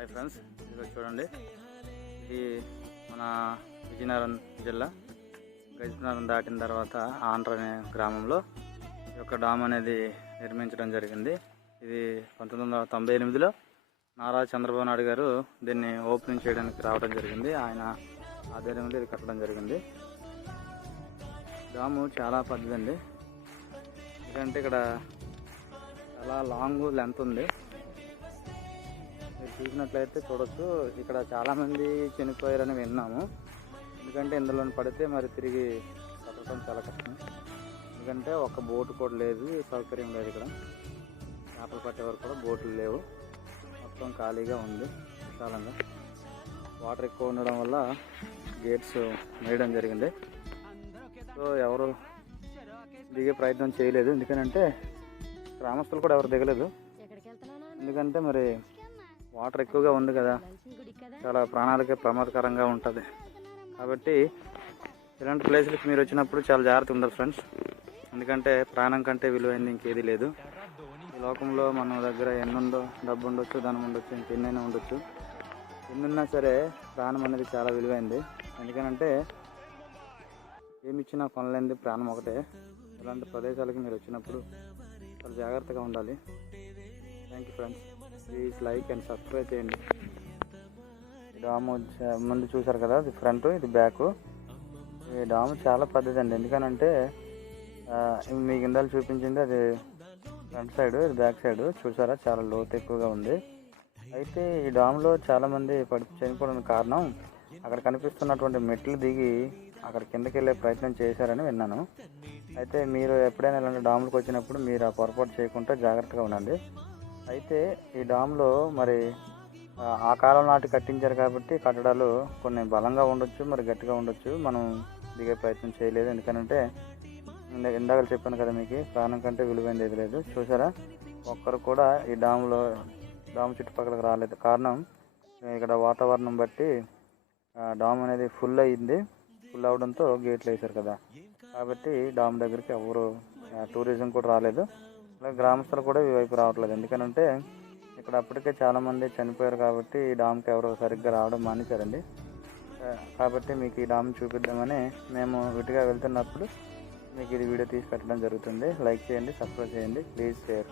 Hi friends ఇక్కడ చూడండి. ఇది మన విజయనగరం జిల్లా. గజనగరం దాటిన తర్వాత ఆంధ్ర అనే గ్రామంలో ఈ యొక్క డామ్ అనేది నిర్మించడం జరిగింది. ఇది పంతొమ్మిది వందల తొంభై ఎనిమిదిలో నారా చంద్రబాబు నాయుడు గారు దీన్ని ఓపెనింగ్ చేయడానికి రావడం జరిగింది. ఆయన ఆధ్వర్యంలో ఇది కట్టడం జరిగింది. డాము చాలా పెద్దదండి. ఎందుకంటే ఇక్కడ చాలా లాంగ్ లెంత్ ఉంది. మీరు చూసినట్లయితే చూడొచ్చు. ఇక్కడ చాలా మంది చనిపోయారని విన్నాము. ఎందుకంటే ఇందులో పడితే మరి తిరిగి పట్టడం చాలా కష్టం. ఎందుకంటే ఒక బోటు కూడా లేదు సౌకర్యం లేదు ఇక్కడ. చేపలు పట్టే వరకు కూడా బోట్లు లేవు. మొత్తం ఖాళీగా ఉంది విశాలంగా. వాటర్ ఎక్కువ ఉండడం వల్ల గేట్స్ వేయడం జరిగింది. సో ఎవరు దిగే ప్రయత్నం చేయలేదు. ఎందుకనంటే గ్రామస్తులు కూడా ఎవరు దిగలేదు. ఎందుకంటే మరి వాటర్ ఎక్కువగా ఉంది కదా. చాలా ప్రాణాలకే ప్రమాదకరంగా ఉంటుంది. కాబట్టి ఇలాంటి ప్లేసులకి మీరు వచ్చినప్పుడు చాలా జాగ్రత్త ఉండాలి ఫ్రెండ్స్. ఎందుకంటే ప్రాణం కంటే విలువైంది ఇంకేది లేదు. ఈ లోకంలో మన దగ్గర ఎన్నుందో డబ్బు ఉండొచ్చు ధనం ఉండొచ్చు ఇంకెన్నైనా ఉండొచ్చు. ఎన్నున్నా సరే ప్రాణం అనేది చాలా విలువైంది. ఎందుకనంటే ఏమి ఇచ్చినా కొనలేనిది ప్రాణం ఒకటే. ఇలాంటి ప్రదేశాలకి మీరు వచ్చినప్పుడు చాలా జాగ్రత్తగా ఉండాలి. Thank you friends please like and subscribe చేయండి. డాము ముందు చూసారు కదా ఇది ఫ్రంట్ ఇది బ్యాక్. ఈ డాము చాలా పెద్దదండి. ఎందుకనంటే మీ గిందాలు మీకు చూపించింది అది ఫ్రంట్ సైడ్ ఇది బ్యాక్ సైడ్. చూసారా చాలా లోతు ఎక్కువగా ఉంది. అయితే ఈ డామ్లో చాలామంది పడి చనిపోవడానికి కారణం అక్కడ కనిపిస్తున్నటువంటి మెట్లు దిగి అక్కడ కిందకి వెళ్ళే ప్రయత్నం చేశారని విన్నాను. అయితే మీరు ఎప్పుడైనా ఇలాంటి డాములకు వచ్చినప్పుడు మీరు ఆ పొరపాటు చేయకుండా జాగ్రత్తగా ఉండండి. అయితే ఈ డామ్లో మరి ఆ, కాలం నాటి కట్టించారు కాబట్టి కట్టడాలు కొన్ని బలంగా ఉండొచ్చు మరి గట్టిగా ఉండొచ్చు. మనం దిగే ప్రయత్నం చేయలేదు. ఎందుకంటే ఇందాక చెప్పాను కదా మీకు ప్రాణం కంటే విలువైంది ఏది లేదు. చూసారా? ఒక్కరు కూడా ఈ డామ్లో డామ్ చుట్టుపక్కలకు రాలేదు. కారణం ఇక్కడ వాతావరణం బట్టి డామ్ అనేది ఫుల్ అయ్యింది. ఫుల్ అవడంతో గేట్లు వేశారు కదా. కాబట్టి డామ్ దగ్గరికి ఎవరు టూరిజం కూడా రాలేదు. అలాగే గ్రామస్తులు కూడా ఈ వైపు రావట్లేదు. ఎందుకనంటే ఇక్కడ అప్పటికే చాలామంది చనిపోయారు కాబట్టి ఈ డామ్కి ఎవరు సరిగ్గా రావడం మానేశారండి. కాబట్టి మీకు ఈ డామ్ చూపిద్దామని మేము విటిగా వెళ్తున్నప్పుడు మీకు ఇది వీడియో తీసి పెట్టడం జరుగుతుంది. లైక్ చేయండి సబ్స్క్రైబ్ చేయండి. Please share.